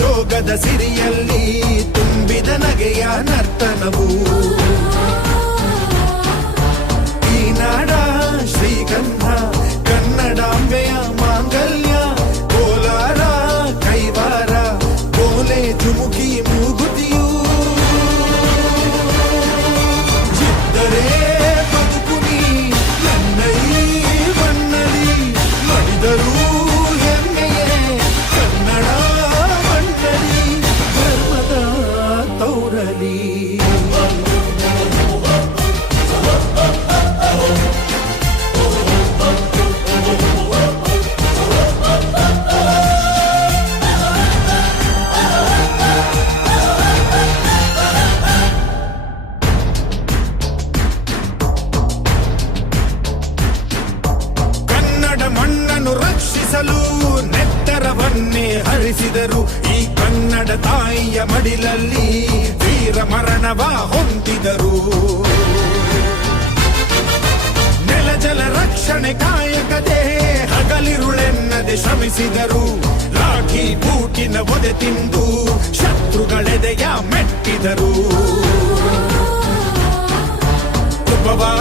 ಜೋಗದ ಸಿರಿಯಲ್ಲಿ ತುಂಬಿದ ನಗೆಯ ನರ್ತನವು ಈ ನಾಡ ಶ್ರೀಗಂಧ ಕನ್ನಡಾಂಬೆಯ ಮಾಂಗಲ್ಯ ಕೋಲಾರ ಕೈವಾರ ಕೋಲೆ ಜುಮುಕಿ ಮೂಗುತಿಯು ಚಿತ್ತರೆ ಬದುಕುನಿ ನನ್ನೈ ಮನ್ನಲಿ ಮಡಿದರು ಹೆಮ್ಮೆಯೇ ಕನ್ನಡ ಮಣ್ಣಲಿ ಧರ್ಮದ ತೌರಲಿ ಮಣ್ಣನ್ನು ರಕ್ಷಿಸಲು ನೆತ್ತರವನ್ನೇ ಹರಿಸಿದರು ಈ ಕನ್ನಡ ತಾಯಿಯ ಮಡಿಲಲ್ಲಿ ವೀರ ಮರಣವ ಹೊಂದಿದರು ನೆಲಜಲ ರಕ್ಷಣೆ ಕಾಯಕತೆ ಹಗಲಿರುಳೆನ್ನದೆ ಶ್ರಮಿಸಿದರು ಲಾಠಿ ಬೂಟಿನ ಒದೆ ತಿಂದು ಶತ್ರುಗಳೆದೆಯ ಮೆಟ್ಟಿದರು ಉಪವಾಸ